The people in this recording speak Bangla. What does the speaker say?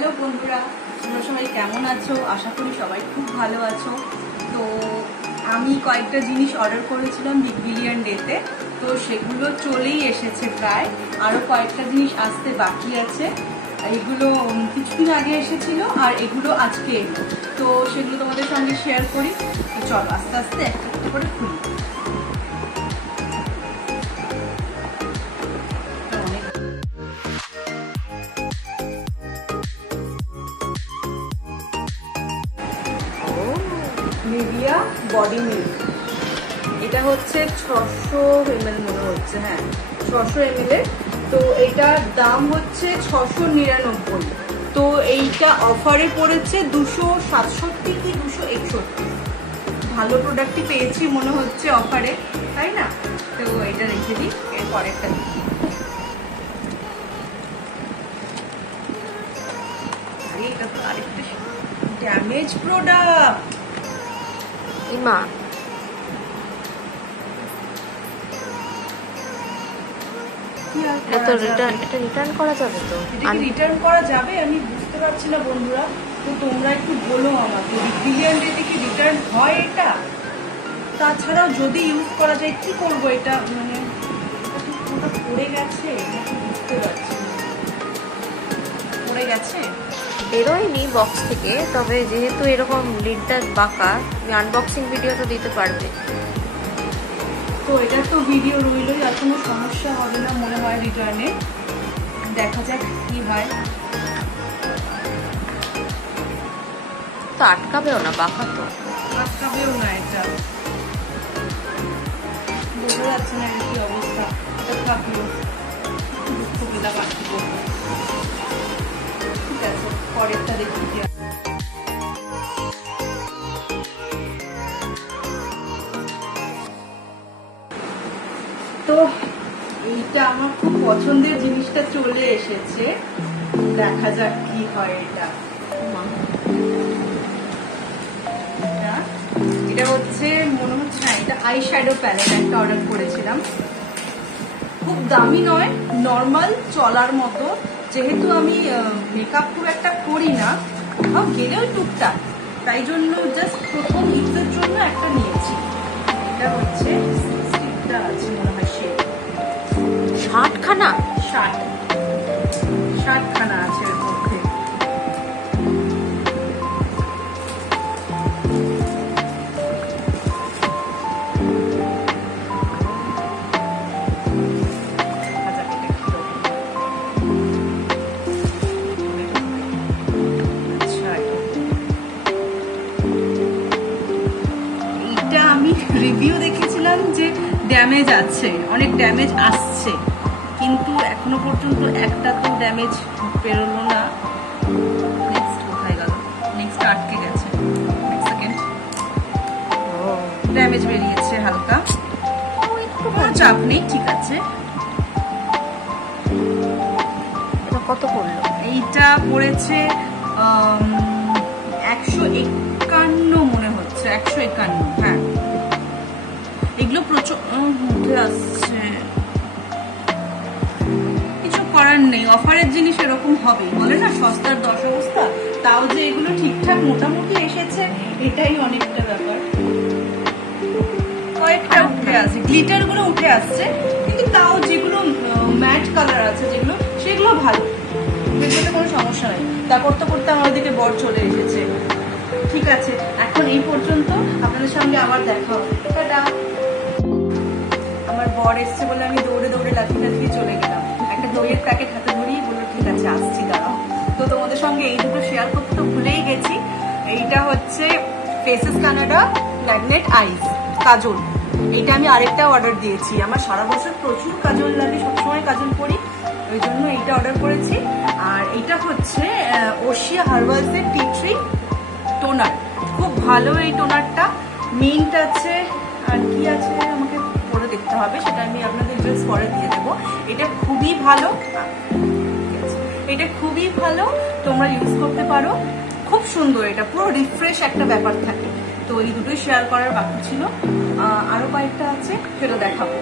হ্যালো বন্ধুরা, তোমরা সবাই কেমন আছো? আশা করি সবাই খুব ভালো আছো। তো আমি কয়েকটা জিনিস অর্ডার করেছিলাম বিগ বিলিয়ন ডেতে, তো সেগুলো চলেই এসেছে প্রায়। আরও কয়েকটা জিনিস আসতে বাকি আছে। এগুলো কিছুদিন আগে এসেছিল আর এগুলো আজকে এলো, তো সেগুলো তোমাদের সঙ্গে শেয়ার করি। তো চলো আস্তে আস্তে একটা একটা করে খুলি। নিভিয়া বডি মিল্ক, এটা হচ্ছে 600 ml মনে হচ্ছে, হ্যাঁ 600 ml এর। তো এটার দাম হচ্ছে 699। তো এইটা অফারে পড়েছে 267 কি 261। ভালো প্রোডাক্টই পেয়েছি মনে হচ্ছে অফারে, তাই না? তো এটা রেখে দিই, এর পরেরটা দেখি। এটা তো আরেকটা ড্যামেজ প্রোডাক্ট। ইমা এটা রিটার্ন করা যাবে? তো এটা রিটার্ন করা যাবে আমি বুঝতে পারছি না বন্ধুরা, তো তোমরা একটু বলো আমাকে, বিলিয়ন ডেতে কি রিটার্ন হয় এটা? তাছাড়াও যদি ইউজ করা যায় কি করবো এটা, মানে ওটা পড়ে গেছে বুঝতে পারছি না। পড়ে গেছে, বেরোয়নি বক্স থেকে, তবে যেহেতু এরকম লিডটা বাঁকা, তুমি আনবক্সিং ভিডিও তো দিতে পারবে। তো এটা তো ভিডিও রইলই, এখনো সমস্যা হবে না মনে হয় রিটার্নে, দেখা যাক কি হয়। তো আটকাবেও না, বাঁকা তো আটকাবেও না, এটা বোঝা যাচ্ছে না কি অবস্থা। এটা থাকলো দুঃখ পেলাম আর কি করবো। ঠিক আছে, পরেরটা দেখি। তো এইটা আমার খুব পছন্দের জিনিসটা চলে এসেছে, দেখা যাক কি হয়। এটা হচ্ছে মনে হচ্ছে না, এটা আই শ্যাডো প্যালেট একটা অর্ডার করেছিলাম। খুব দামি নয়, নর্মাল চলার মতো। যেহেতু আমি মেকআপ খুব একটা করি না, কোথাও গেলেও টুকটাক, তাই জন্য জাস্ট প্রথম ইউজের জন্য একটা নিয়েছি। এটা হচ্ছে আছে মনে হয় 60খানা, 60খানা আছে এর মধ্যে। এইটা আমি রিভিউ দেখেছিলাম যে ড্যামেজ আছে, অনেক ড্যামেজ আসছে, কিন্তু এখনো পর্যন্ত একটা তো ড্যামেজ বেরোলো না। নেক্সট কোথায় গেল? নেক্সট আটকে গেছে। সেকেন্ড ড্যামেজ বেরিয়েছে হালকা, কোনো চাপ নেই, ঠিক আছে। এটা কত পড়লো? এইটা পড়েছে 151 মনে হচ্ছে, 151। হ্যাঁ, এগুলো প্রচুর উঠে আসছে, কিছু করার নেই, অফারের জিনিস এরকম হবে, বলে না সস্তার 10 অবস্থা। তাও যে এগুলো ঠিকঠাক মোটামুটি এসেছে, এটাই অনেকটা ব্যাপার। কয়েকটা উঠে আসছে, গ্লিটার গুলো উঠে আসছে, কিন্তু তাও যেগুলো ম্যাট কালার আছে যেগুলো, সেগুলো ভালো, সেগুলোতে কোনো সমস্যা নেই। তা করতে করতে আমার দিকে বর চলে এসেছে। ঠিক আছে, এখন এই পর্যন্ত, আপনাদের সঙ্গে আবার দেখা হবে। টাটা। আমার বর এসছে বলে আমি দৌড়ে দৌড়ে লাঠিটা দিয়ে চলে গেলাম, একটা দইয়ের প্যাকেট হাতে ধরিয়ে বললো ঠিক আছে আসছি দাঁড়াও। তো তোমাদের সঙ্গে এই দুটো শেয়ার করতে তো ভুলেই গেছি। এইটা হচ্ছে ফেসেস কানাডা ম্যাগনেট আইস কাজল। এইটা আমি আরেকটা অর্ডার দিয়েছি, আমার সারা বছর প্রচুর কাজল লাগে, সবসময় কাজল পরি, ওই জন্য এইটা অর্ডার করেছি। আর এইটা হচ্ছে ওশিয়া হার্বালসের টি ট্রি টোনার, খুব ভালো এই টোনারটা। মিন্ট আছে, আর কি আছে আমাকে পরে দেখতে হবে, সেটা আমি আপনাদের ড্রেস পরে দিয়ে দেবো। এটা খুবই ভালো, এটা খুবই ভালো, তোমরা ইউজ করতে পারো, খুব সুন্দর। এটা পুরো রিফ্রেশ একটা ব্যাপার থাকে। তো এই দুটোই শেয়ার করার বাকি ছিল, আরো কয়েকটা আছে, সেটা দেখাবো।